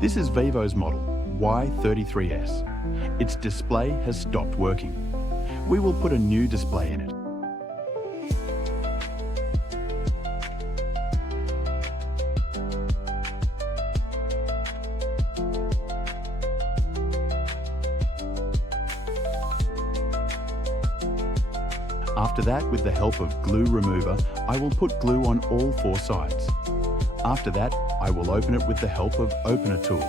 This is Vivo's model, Y33s. Its display has stopped working. We will put a new display in it. After that, with the help of glue remover, I will put glue on all 4 sides. After that, I will open it with the help of opener tool.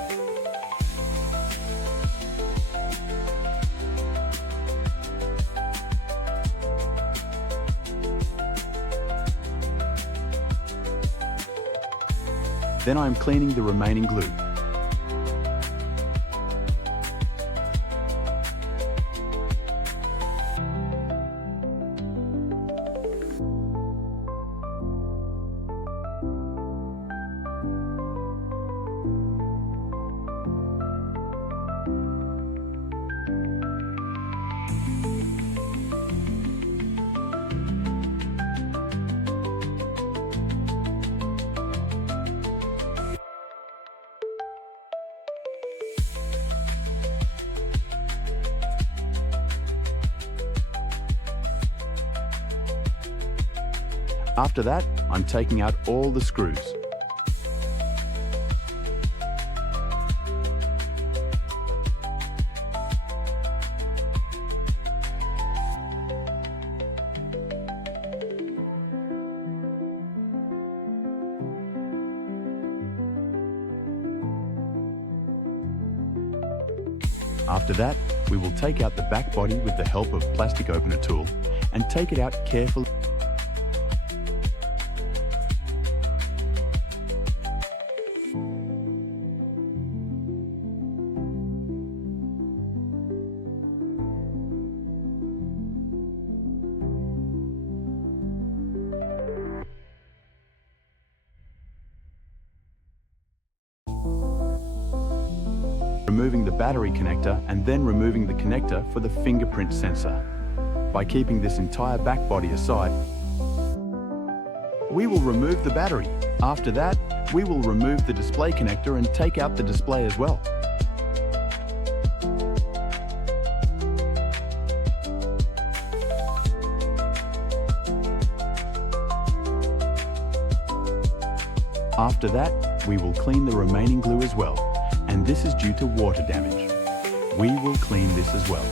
Then I am cleaning the remaining glue. After that, I'm taking out all the screws. After that, we will take out the back body with the help of plastic opener tool and take it out carefully. Removing the battery connector and then removing the connector for the fingerprint sensor. By keeping this entire back body aside, we will remove the battery. After that, we will remove the display connector and take out the display as well. After that, we will clean the remaining glue as well. And this is due to water damage. We will clean this as well.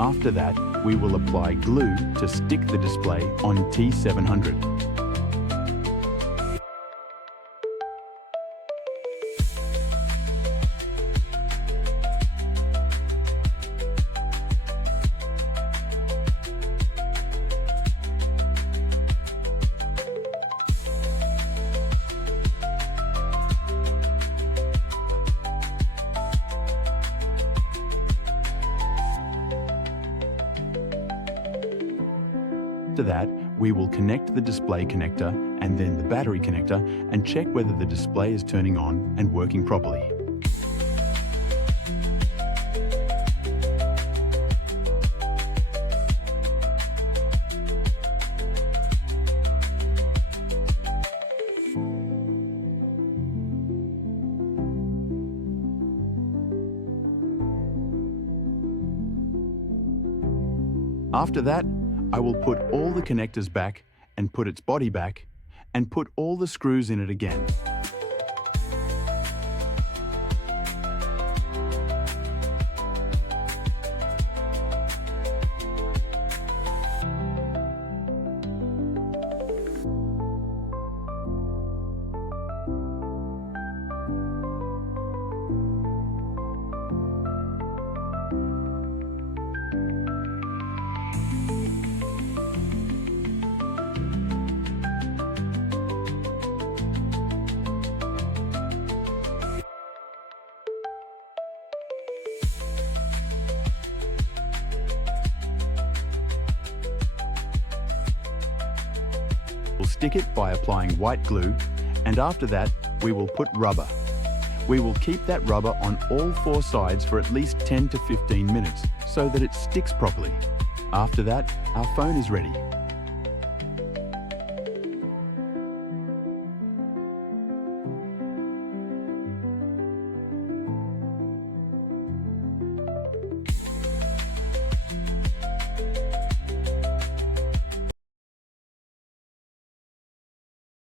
After that, we will apply glue to stick the display on T700. After that, we will connect the display connector and then the battery connector and check whether the display is turning on and working properly. After that, I will put all the connectors back and put its body back and put all the screws in it again. stick it by applying white glue, and after that, we will put rubber. We will keep that rubber on all 4 sides for at least 10 to 15 minutes so that it sticks properly. After that, our phone is ready.